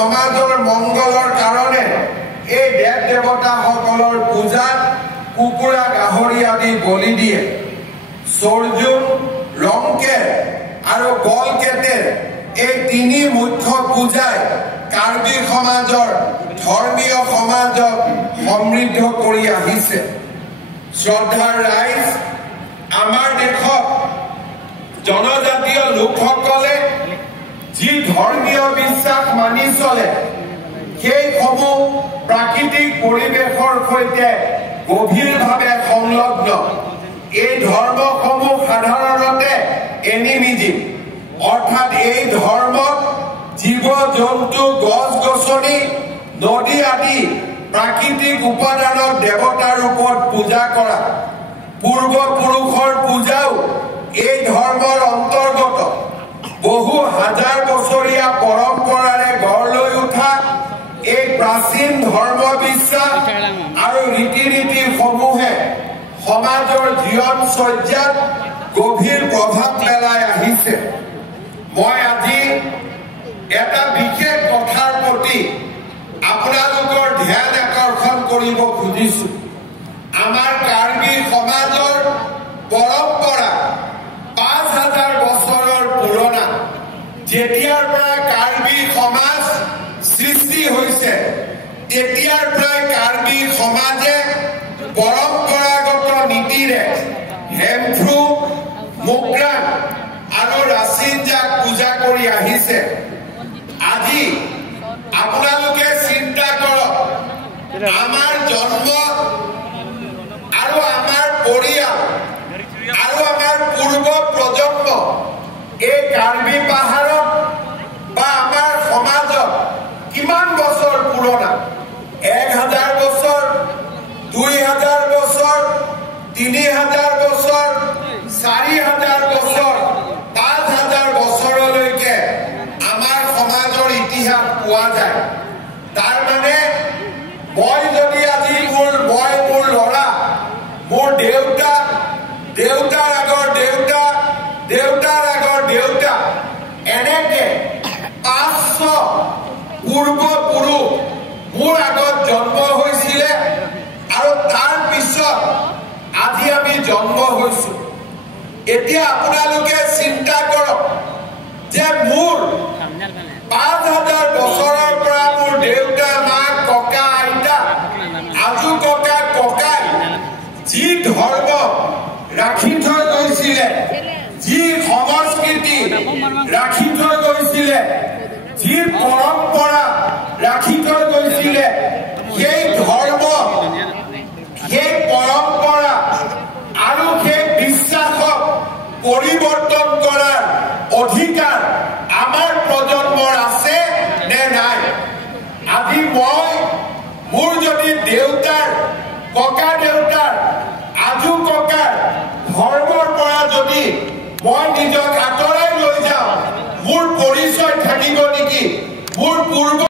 সমাজৰ মংগলৰ কাৰণে এই দেৱ দেৱতাসকলৰ পূজাত কুকুৰা গাহৰি আদি বলি দিয়ে। সৰজুন, ৰংকেৰ আৰু গলকেটেৰ এই তিনি মুখ্য পূজাই কাৰ্বি সমাজৰ ধৰ্মীয় সমাজক সমৃদ্ধ কৰি আহিছে। শ্ৰদ্ধাৰ ৰাইজ, আমাৰ দেশত জনজাতীয় লোকসকলে যি ধৰ্মীয় বিশ্বাস মানি চলে সেইসমূহ প্ৰাকৃতিক পৰিৱেশৰ সৈতে গভীৰভাৱে সংলগ্ন। এই ধৰ্মসমূহ সাধাৰণতে এনিমিজিম, অৰ্থাৎ এই ধৰ্মত জীৱ জন্তু, গছ গছনি, নদী আদি প্ৰাকৃতিক উপাদানক দেৱতাৰ ৰূপত পূজা কৰা। পূৰ্বপুৰুষৰ পূজাও এই ধৰ্মৰ অন্তৰ্গত। বহু হাজাৰ বছৰীয়া পৰম্পৰাৰে গঢ় লৈ উঠা এই প্ৰাচীন ধৰ্ম বিশ্বাস আৰু ৰীতি নীতিসমূহে সমাজৰ জীৱনচৰ্যাত গভীৰ প্ৰভাৱ পেলাই আহিছে। মই আজি এটা বিশেষ কথাৰ প্ৰতি আপোনালোকৰ ধ্যান আকৰ্ষণ কৰিব খুজিছো। আমাৰ কাৰ্বি সমাজৰ পৰম্পৰা ৫,০০০ বছৰৰ পুৰণা। যেতিয়াৰ পৰা কাৰ্বি সমাজ সৃষ্টি হৈছে তেতিয়াৰ পৰাই কাৰ্বি সমাজে পৰম্পৰাগত নীতিৰে হেমফ্ৰু, মোগ্ৰাম আৰু ৰাচিনজাক পূজা কৰি আহিছে। আজি আপোনালোকে চিন্তা কৰক, আমাৰ জন্ম আৰু আমাৰ পৰিয়াল আৰু আমাৰ পূৰ্ব প্ৰজন্ম এই কাৰ্বি পাহাৰত বা আমাৰ সমাজত কিমান বছৰ পুৰণা? ১,০০০ বছৰ, ২,০০০ বছৰ, ৩,০০০ বছৰ, ৪,০০০ বছৰ, ৫,০০০ বছৰলৈকে আমাৰ সমাজৰ ইতিহাস পোৱা যায়। তাৰ মানে মই যদি আজি মোৰ ল'ৰা, মোৰ দেউতা, দেউতাৰ আগৰ দেউতা, দেউতাৰ আগৰ দেউতা, এনেকে ৫০০ পূৰ্বপুৰুষ মোৰ আগত জন্ম হৈছিলে আৰু তাৰ পিছত আজি আমি জন্ম হৈছো। এতিয়া আপোনালোকে চিন্তা কৰক যে মোৰ ৫,০০০ বছৰৰ পৰা মোৰ দেউতা, মাক, ককা, আইতা, আজু ককা, ককাই যি ধৰ্ম ৰাখি থৈ গৈছিলে, যি সংস্কৃতি ৰাখি থৈ গৈছিলে, যি পৰম্পৰা ৰাখি থৈ গৈছিলে, সেই ধৰ্ম, সেই পৰম্পৰা আৰু সেই বিশ্বাসক পৰিৱৰ্তন কৰাৰ অধিকাৰ আমাৰ প্ৰজন্মৰ আছে নে নাই? আজি মই মোৰ যদি দেউতাৰ, ককা দেউতাৰ